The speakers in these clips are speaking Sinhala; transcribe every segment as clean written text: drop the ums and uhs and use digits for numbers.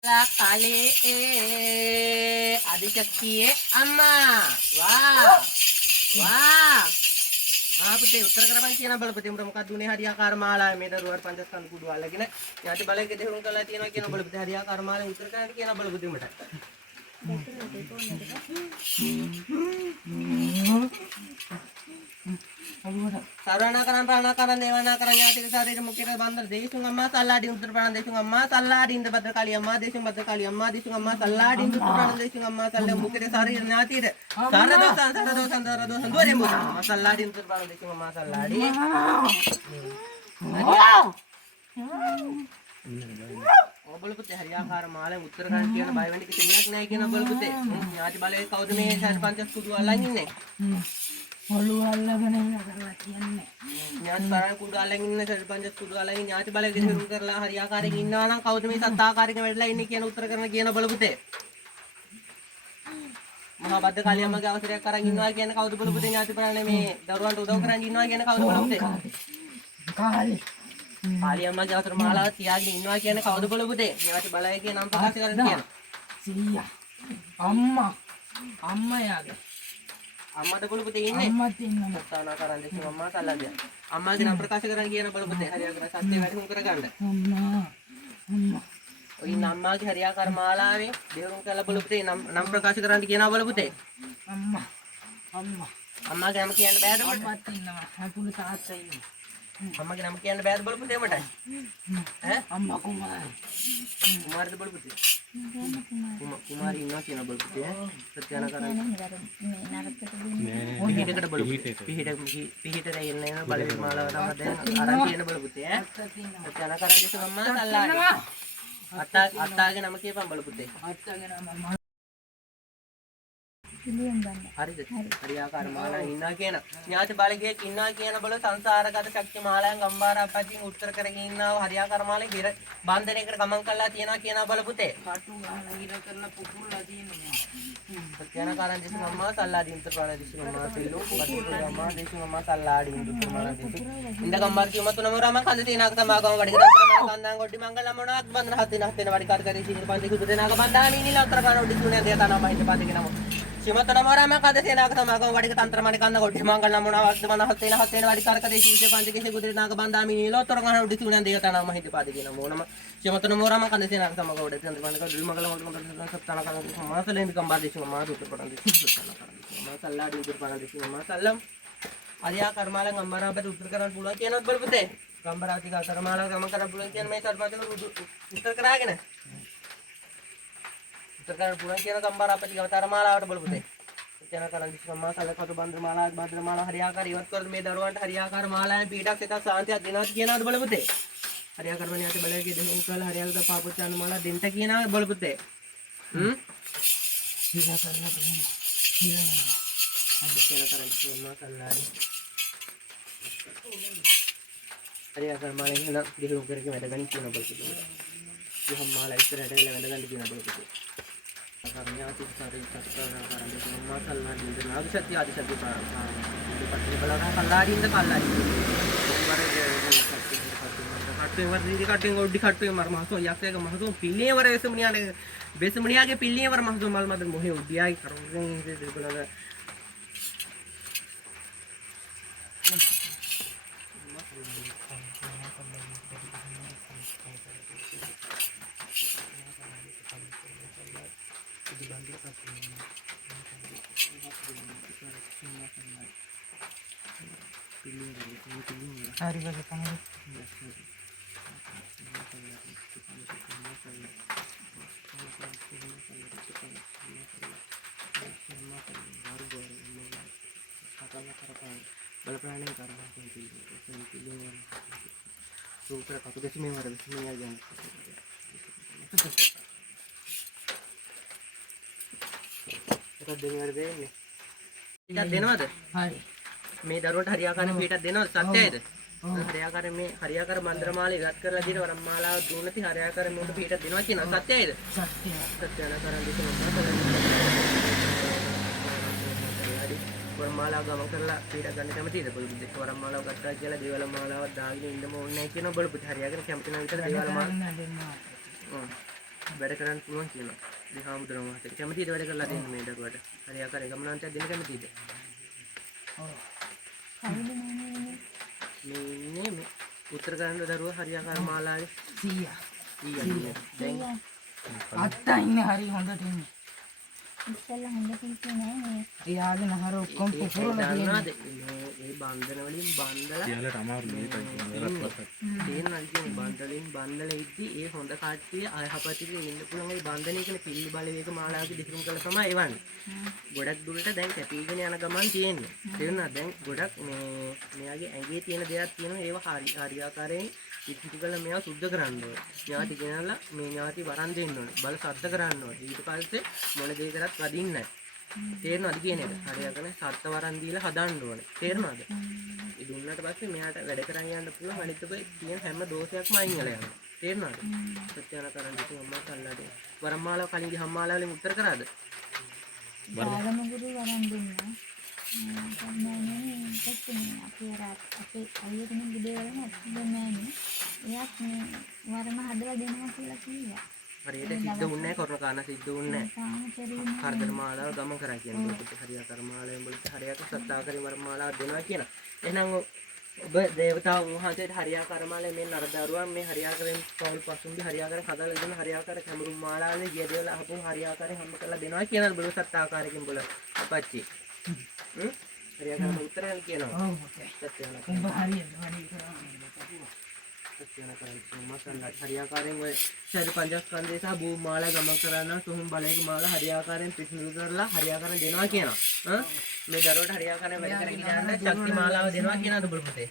kali adicaktiye amma wah wah putih uttara karapan kiyana balapati උඹට මොකක්ද උනේ හරියාකාර මාලාවේ මේ දරුවාට පංචස්කන්ධ කුඩු අල්ලගෙන යාටි බලයක දෙහුම් කරලා තියෙනවා කියන බලපති හරියාකාර මාලාවේ උත්තර කරන්න කියන බලපති උඹට sarwana prana karan devana karan yati sarira mukira bandar desung amma salladi undur prana desung amma salladi inda badra kali amma desung badra kali amma desung amma salladi undur prana desung amma salle mukira sarira nyati de saradosan dore mu amma salladi undur prana desung amma salladi බලපුතේ හරියාකාර මාලෙන් උත්තර ගන්න කියන බය වෙන්න කිසිමයක් නැහැ කියන බලපුතේ ඥාති බලයේ කවුද මේ සර්පංච කුඩු අල්ලන් ඉන්නේ ඔළුව අල්ලගෙන ඉන්න කරලා කියන්නේ ඥාති බලයන් කුඩු අල්ලන් ඉන්න සර්පංච කුඩු අල්ලන් ඥාති බලයේ ගෙහිරු කරලා හරියාකාරයෙන් ඉන්නවා නම් කවුද මේ සත්තාකාරයෙන් වැඩලා ඉන්නේ කියන උත්තර කරන කියන බලපුතේ මහා බද්ද කාලියම්මගේ අවසරයක් අරන් ඉන්නවා කියන කවුද බලපුතේ ඥාති බලන්නේ මේ දරුවන්ට උදව් කරන් ඉන්නවා කියන කවුද බලපුතේ කාලියම්මගේ අවසර මාලාව තියාගෙන ඉන්නවා කියන්නේ කවුද බලපුතේ ඥාති බලය කියන නම් ප්‍රකාශ කරන්න කියන සීයා අම්මා යාගේ අම්මද බලපුතේ ඉන්නේ අම්මත් ඉන්නවා සත්තානා කරන් දෙක අම්මා සල්ලාදියා අම්මාගේ නම් ප්‍රකාශ කරන්න කියන බලපුතේ හරියට සත්‍ය වැඩිම කරගන්න අම්මා ඔය අම්මාගේ හරියාකාර මාලාවේ දෙවුම් කරලා බලපුතේ නම් ප්‍රකාශ කරන්න කියනවා බලපුතේ අම්මාගේ නම කියන්න බෑද මට අම්මත් ඉන්නවා හතුළු තාත්තා ඉන්නවා අම්මගේ නම කියන්න බෑද බලපුතේ මට ඈ අම්මා කුමාරද බලපුතේ කුමාරි ඉන්නවා කියන බලපුතේ සත්‍යන කරන්නේ පිහිටකට බලපුතේ පිහිටට එන්නේ නේද බලේ මාලාව තමයි අරන් කියන බලපුතේ සත්‍යන කරන්නේ අම්මා සල්ලාගේ අත්තාගේ නම කියපන් බලපුතේ අත්තාගේ නම හරිද හරියාකාර මාලාවෙන් ඉන්නවා කියන ඥාති බලගේ ඉන්නවා කියන බල සංසාරගත ශක්ති මාලාවෙන් ගම්බාරා අපච්චින් උත්තර කරගෙන ඉන්නවා හරියාකාර මාලාවෙන් හිර බන්ධනයකට ගමන් කළා තියනවා කියන බල පුතේ කටු ගාලා හිර කරලා පුපුල්ලා තියෙනවා සත්‍යන කාරන් දිසු අම්මා සල්ලාඩි උත්තර ප්‍රාණ දිසු අම්මා සෙල්ලු බටු අම්මා දිසු අම්මා සල්ලාඩි උත්තර ප්‍රාණ දිසු ඉඳ ගම්බාර කියම තුනම රාම කන්ද තේනාක සමාගම වඩි කරන් කන්දාන් ගොඩි මංගල මොනක් බන්ධන හත් වෙන වඩි කර කරේ සීනි පන්ති කුද දෙනාක බන්දාමි නිලා උත්තර ප්‍රාණ උඩි තුනේ දෙය තනම හිත පාදේ නම Simatona morama kada senaga samaga wadi tantra mani kanda godi mangal namuna waktu mana hattena wadi karka desi se panji kese gudri naga bandami nilo torangana udi tunan deya tanah mahiti padi gina monama simatona morama kada senaga samaga wadi tantra mani kanda mangal namuna saptana kanda masala indi kambar desi mama utur padan desi saptana kanda masala di utur padan desi mama salam ariya karmala ngambara abad utur karan pulang kianat balpute ngambara ati karmala ngambara karan pulang kian mai sarpajana utur karagena කරන්න පුළුවන් කියන ගම්බාර අපිට ගවතර මාලාවට බලපුතේ. එතන කරන් දිස්ස මාසල කට බන්දර මාලාව හරියාකාර ඉවත් කර මේ දරුවන්ට හරියාකාර මාලාවෙන් පීඩක් එකක් සාන්තියක් දෙනවාද කියනවාද බලපුතේ. හරියාකාර වණියට බලයේ දෙහින් කළ හරියාකාර පාපොච්චාන මාලා දෙන්න කියනවා බලපුතේ. සීලා කරන්න පුළුවන්. සීලා. අන්න කියලා කරන් දිස්ස මාසල්ලායි. හරියාකාර මාලාවෙන් හන දෙහින් කරගෙන වැඩ ගන්න කියන බලපුතේ. යහම් මාලා ඉස්සරහට වෙලා වැඩ ගන්න කියන බලපුතේ. Karnyati sari sakara karande semua kalladi inda nagisati adisati patti balana kalladi inda kalladi mare katte oddi katte mar mahso yaksega mahso pilliye wara vesumuniyage pilliye wara mahso mal madan mohe uddiyai karun ide balana hari bagi kamu balapraneng karena pilih super aku desi memang ada sini aja kita dengar deh nih kita dengar deh hari මේ දරුවට හරියාකාරයෙන් පිටක් දෙනවා සත්‍යයිද හරියාකාරයෙන් මේ හරියාකාර මන්ත්‍රමාල ඉවත් කරලා දින වරම් මාලාව දුන්නති හරියාකාරයෙන් මොකට පිටක් දෙනවා කියනවා සත්‍යයිද සත්‍යන කරන් දෙනවා වරම් මාලාව ගම කරලා පිටක් ගන්න කැමතිද පොඩි දෙක වරම් මාලාව ගත්තා කියලා දේවල මාලාවක් දාගෙන ඉන්නම ඕනේ නැහැ කියන බලපිට හරියාකාරයෙන් කැමති නම් විතර දේවල මාලාව වැඩ කරන්න පුළුවන් කියනවා. ඉතින් හාමුදුරුවෝ මහත්තයා කැමතිද වැඩ කරලා දෙන්න මේ දරුවට? හරියාකාර ගමනාන්තයක් දෙන්න කැමතිද? ඔව්. කවුද නෝනේ? මේ ඉන්නේ මේ උත්තර ගන්න දරුවා හරියාකාර මාලාවේ සීයා. ඊයන්නේ. දැන් අත්තා ඉන්නේ හරි හොඳට ඉන්නේ. ඉස්සෙල්ලා හොඳ කීකේ නෑ මේ. එයාගේ නහර ඔක්කොම පුපුරලා තියෙනවා. දන්නවද මේ බන්ධන වලින් බන්දලා කියලා අමාරු මේකයි තේරෙනවද කියන්නේ බන්ධලෙන් බන්දලා ඉද්දි ඒ හොඳ කට්ටිය අයහපතික ඉන්න පුළුවන් ඒ බන්ධනය කියන පිල්ලි බලවේග මාලාවක දිගුම් කළ තමයි එවන්නේ. ගොඩක් දුරට දැන් කැපීගෙන යන ගමන් තියෙන්නේ. තේරුණාද? දැන් ගොඩක් මේ මෙයාගේ ඇඟේ තියෙන දේවල් තියෙනවා ඒවා හරියාකාරයෙන් ඉතිරි කළ මෙයා සුද්ධ කරන්න ඕනේ. ඥාති ගෙනල්ලා මේ ඥාති වරන් දෙන්න ඕනේ. බල සද්ද කරන්න ඕනේ. ඊට පස්සේ මොන දේ කරත් වදින්නේ නැහැ. තේරෙනවද කියන එක? හරියටම සත්ත වරන් දීලා හදන්න ඕනේ. තේරෙනවද? ඒ දුන්නාට පස්සේ මෙයාට වැඩ කරන් යන්න පුළුවන් අනිත් ඔබ තියෙන හැම දෝෂයක්ම අයින් වෙලා යනවා. තේරෙනවද? සත්‍යන කරන් ඉතින් අම්මා කල්ලාද. වරම්මාලාව කලින් ගිහම්මාලාව වලින් උත්තර කරාද? බාලම ගුරු වරන් දුන්නා. තමයි පස්සේ අපි අර අපේ අයියට නම් ගිදේවල නැත්නම් එයාත් මේ වරම හදලා දෙනවා කියලා කිව්වා. හරියට සිද්ධ වුණේ නැහැ කරුණ කාරණා සිද්ධ වුණේ නැහැ. හර්ධන මාලාව ගමන් කරා කියන්නේ ඔබට හරියාකාර මාලාවෙන් බලද්දි හරියට සත්‍යාකාරී වරම මාලාව දෙනවා කියන. එහෙනම් ඔබ දේවතාවුන් වහන්සේට හරියාකාර මාලාවේ මේ නරදරුවන් මේ හරියාකාරයෙන් පෞල් පසුම්බි හරියාකාරයෙන් හදලා දෙන හරියාකාර කැමරුම් මාලාවේ ගිය දේවල් අහපු හරියාකාරයෙන් හම්බ කරලා දෙනවා කියන බල සත්‍යාකාරයෙන් බල අපච්චි. හරියාකාරම උත්තරයක් කියනවා. ඔව් හොඳයි. උඹ හරියට වැඩි කරන්නේ. සත්‍යන කරන්නේ මසල්ලා හරියාකාරයෙන් ඔය ශරීර පංචස්කන්ධය සහ භූම මාලා ගමන් කරන සුහුම් බලයක මාලා හරියාකාරයෙන් පිරිසිදු කරලා හරියාකාරයෙන් දෙනවා කියනවා. මේ දරුවට හරියාකාරයෙන් වැඩ කරගෙන යන්න ශක්ති මාලාව දෙනවා කියනද ඔබ පුතේ?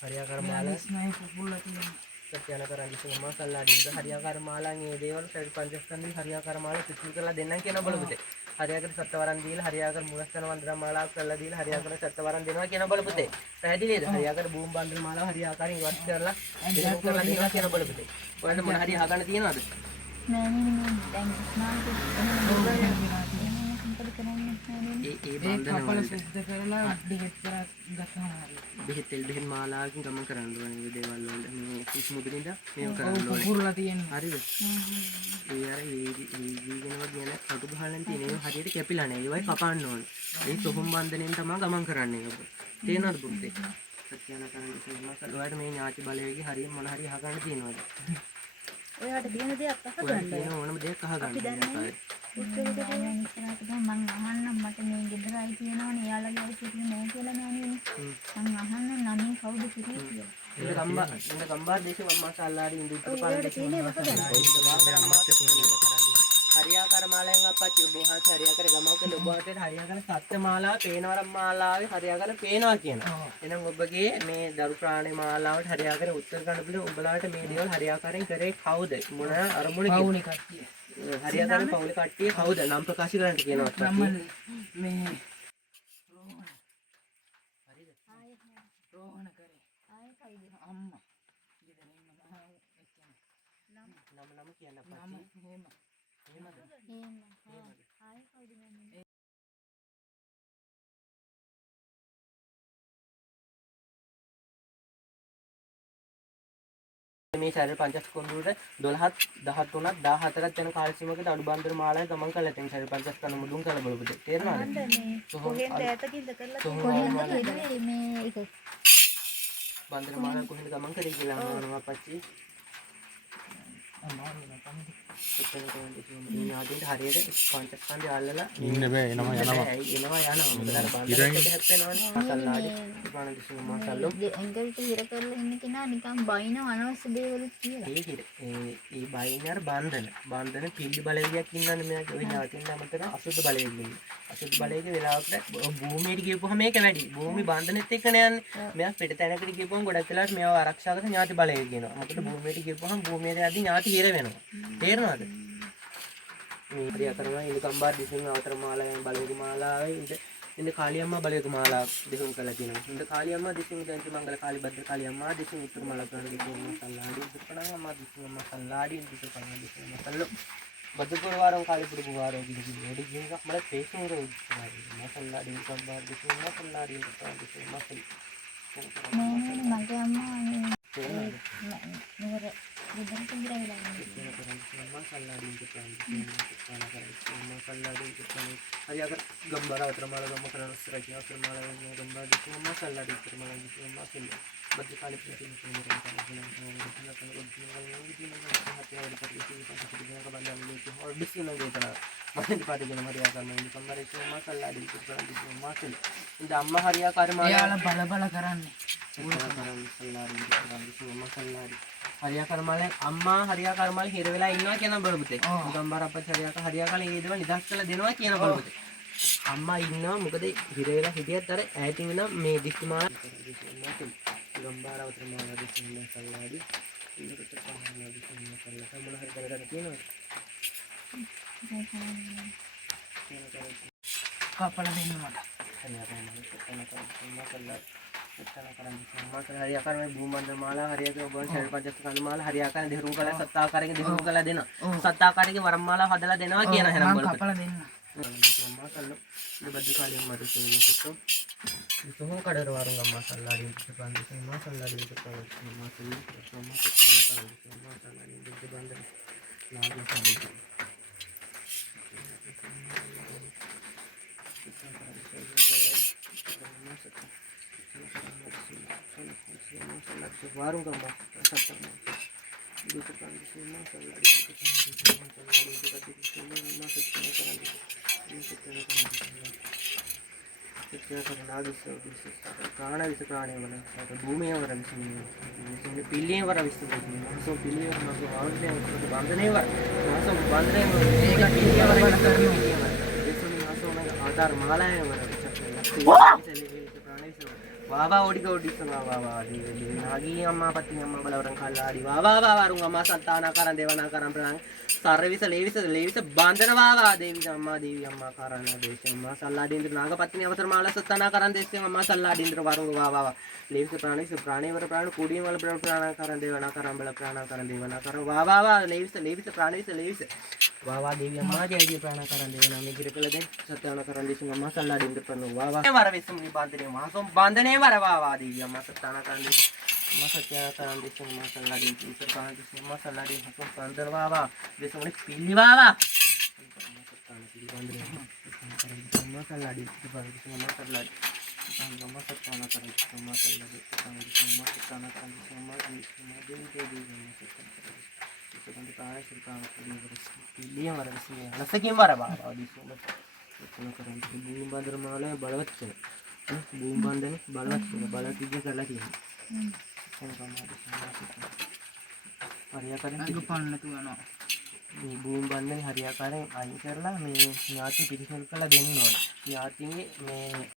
හරියාකාර මාලාව ස්නායු පුපුරලා තියෙනවා. සත්‍යන කරන්නේ මසල්ලා දින්ද හරියාකාර මාලාන් මේ දේවල් ශරීර පංචස්කන්ධය හරියාකාර මාලා පිරිසිදු කරලා දෙන්නම් කියන ඔබ පුතේ. හරියාකාර සත්වරන් දීලා හරියාකාර මුලස්තන වන්දනා මාලාවක් කරලා දීලා හරියාකාර සත්වරන් දෙනවා කියන බල පුතේ. පැහැදිලිද? හරියාකාර භූම බන්දන මාලාව හරියාකාරයෙන් ඉවත් කරලා දෙනවා කරලා දෙනවා කියන බල පුතේ. ඔයාලට මොන හරි අහගන්න තියෙනවද? නෑ නේ දැන් ස්නාන කරන්නේ ඒ ඒ බන්දන කපල සුද්ධ කරලා බෙහෙත් කරලා ගන්නවා හරි. බෙහෙත් මාලාවකින් ගමන් කරන්න ඕනේ මේ දේවල් වල මේ කිස් මුදුනින්ද මේව කරන්න ඕනේ. පුපුරලා තියෙනවා. හරිද? ඒ අර ඒ ජීවිනවා කියන කටු ගහලන් තියෙන ඒවා හරියට කැපිලා නැහැ. ඒවයි කපන්න ඕනේ. ඒ සොහොම් බන්ධනෙන් තමයි ගමන් කරන්නේ ඔබ. තේරෙනවද පුතේ? සත්‍යන කරන්නේ තියෙනවා. ඔයාලට මේ ඥාති බලවේගය හරියට මොන හරි අහගන්න තියෙනවද? ඔයාට තියෙන දේක් අහගන්න. ඔයාලට තියෙන ඕනම දෙයක් අහගන්න. මං අහන්න මට මේ ගෙදර අයි තියෙනවනේ එයාලගේ අයි තියෙන්නේ නැහැ කියලා නෑනේ. මං අහන්න නමේ කවුද කිව්වේ කියලා. ඉන්න ගම්බා දේශේ වම්මා සල්ලාරි ඉඳුතර හරියාකාර මාලාවෙන් අපච්චි ඔබ වහන්සේ හරියාකාර ගමන් කළ ඔබ වහන්සේට හරියාකාර සත්‍ය මාලාව පේනවරම් මාලාවේ හරියාකාර පේනවා කියනවා. එහෙනම් ඔබගේ මේ දරු ප්‍රාණේ මාලාවට හරියාකාර උත්තර ගන්න බිල ඔබලාට මේ දේවල් හරියාකාරයෙන් කරේ කවුද? මොන අරමුණකින්? පවුලේ කට්ටිය. හරියාකාරයෙන් පවුලේ කට්ටිය කවුද? නම් ප්‍රකාශ කරන්න කියනවා අපච්චි. මේ රෝහණ කරේ. ආයෙ කයිද? අම්මා. ගෙදර ඉන්න මහා එක්කෙනා. නම කියන්න නම අපච්චි. එහෙම. ආයෙ කවුද මන්නේ? මේ ශරීර පංචස්කන්ධ වල 12ත් 13ත් 14ත් යන කාල සීමාවකට අඩු බන්දර මාලාවේ ගමන් කළා. දැන් ශරීර පංචස්කන්ධ මුදුන් කළ බලපොතේ. තේරෙනවද? කොහෙන්ද ඈතකින්ද කරලා තියෙන්නේ මේ එක බන්දර මාලාව කොහෙන්ද ගමන් කරේ කියලා අහනවා අපච්චි. අමාරු නෑ. එතන තමයි මේ ඥාතින්ට හරියට පංචස්කන්ධය අල්ලලා ඉන්න බෑ එනවා යනවා මොකද බන්දරට හැප්පෙනවනේ අසල්ලාගේ ප්‍රාණ දිසුම මාසල්ලෝ ඇඟිල්ට හිර කරලා ඉන්න කෙනා නිකන් බයින අනවශ්‍ය දේවල් කියලා. ඒ බයිනර් බන්ධන පිළි බලවේගයක් ඉන්නන්නේ මෙයාගේ ওই ඥාතින් අමතර අසුද්ධ බලවේගයක්. අසුද්ධ බලවේග වෙලාවකට භූමියට ගියපුවම මේක වැඩි. භූමි බන්ධනෙත් එක්කනේ යන්නේ. මෙයා පිට තැනකට ගියපුවම ගොඩක් වෙලාවට මෙයාව ආරක්ෂා කරන ඥාති බලවේග කියනවා. මොකද භූමියට ගියපුවම භූමියට යද්දි ඥාති හිර වෙනවා. තේරෙනවද? මේ හරියාකාරම ඉන්න කම්බාර දිසුම් අවතර මාලාවෙන් බලවේග මාලාවේ ඉන්න කාලියම්මා බලවේග මාලාව දිසුම් කළා කියනවා. ඉන්න කාලියම්මා දිසුම් දැන් මංගල කාලිබද්ද කාලියම්මා දිසුම් උත්තර මලකරණ දිසුම් සල්ලාඩි උත්තරණම්මා දිසුම් සල්ලාඩි දිසුම් කන්න දිසුම් සල්ලෝ බද්දපුර వారం කාලිපුර පුවාරෝ දිසුම් වැඩි ජීවිතයක් මල තේසුම් රෝ සල්ලාඩි කම්බාර දිසුම් සල්ලාඩි උත්තර දිසුම් මසලි මගේ අම්මා නුවර ගෙදරට ගිරවිලා ඉන්නේ. අම්මා සල්ලාඩින් කරන්නේ අම්මා සල්ලාඩින් කරන්නේ හරියට ගම්බාර අතරමාල ගම්ම කරන ස්රකී අතරමාල ගම්බාර දිස්සේ අම්මා සල්ලාඩින් කරනවා අම්මා සල්ලා බද්ධ කාලේ ප්‍රතිම කරනවා අම්මා හරියා කර්මාල එයාලා බල බල කරන්නේ. හරියා කර්මාල අම්මා හරියා කර්මාල හිර වෙලා ඉන්නවා කියන බලපුතේ. ගම්බාර අපච්චි හරියා කාලේ ඒ දේවල් නිදහස් කරලා දෙනවා කියන බලපුතේ. අම්මා ඉන්නවා මොකද හිර වෙලා හිටියත් අර ඈතින් වෙන මේ දිස්මාල ගම්බාර උතරමාල දිස්මාල සල්ලාඩි ඉන්නකොට පහළ දිස්මාල සල්ලා මොන හරි කරලා තියෙනවා. කපලා දෙන්න මට. හරියාකාර මේ භූමන්දර මාලා හරියාකාර ඔබ ශරීරපජ්ජත් කඳු මාලා හරියාකාර දෙහුම් කළා සත්තාකාරයෙන් දෙහුම් කළා දෙනවා. සත්තාකාරයෙන් වරම් මාලා හදලා දෙනවා කියන හැරම් බලන්න. කපලා දෙන්න. අම්මා සල්ල බද්ද කාලේ මට කියනකොට ඉතම කඩර වරුන් අම්මා සල්ලාඩින් පිටපන් දෙක අම්මා සල්ලාඩින් පිටපන් අම්මා සල්ලාඩින් අම්මා සල්ලාඩින් දෙක බන්දර ලාගේ සල්ලාඩින් warung kamu satu itu kan di sini masalah di bumi yang orang sini pilih orang itu masuk pilih orang masuk orang yang bandane masuk bandane pilih orang itu masuk आधार माला है वावा ओडी को ओडी संगा वावा नागी अम्मा पत्नी अम्मा बलवरं खालाडी वावा वावा रुंग अम्मा संताना करन देवना करन प्रणाम सर्विस लेविस बांधन वावा देवी अम्मा करन देश अम्मा सल्लाडी इंद्र नाग पत्नी अवसर माला संताना करन देश अम्मा सल्लाडी इंद्र वरुंग वावा लेविस प्राणी वर प्राण कुडी वाला प्राण करन देवना करन बल प्राण करन देवना कर वावा वावा लेविस प्राणी लेविस वावा देवी अम्मा जय प्राण करन देवना में गिरकल दे सत्याना करन देश अम्मा सल्लाडी इंद्र प्रनु वावा वर विसम बांधने मासो बांधने वर वावा देवी अम्मा सत्याना करन देश अम्मा सत्याना करन देश अम्मा सल्लाडी इंद्र प्राण देश अम्मा सल्लाडी हसो बांधर वावा देश उन्हें पिल्ली वावा अम्मा सल्लाडी अम्मा सल्लाडी अम्मा सत्याना करन देश अम्मा सल्लाडी अम्मा सत्याना करन देश अम्मा देवी itu kan kita pilih yang ada di sini. Nasi gimana bawa di sini? Kalau keren bumbu bandar malah balawat sih. Bumbu bandar balawat sih, balawat tiga kali lagi. Kalau kamu di sana hariyakan Aku panah tu ano. bumbu bandar hariyakan aing kerla, me nyati pilih kerla deni no. Nyati me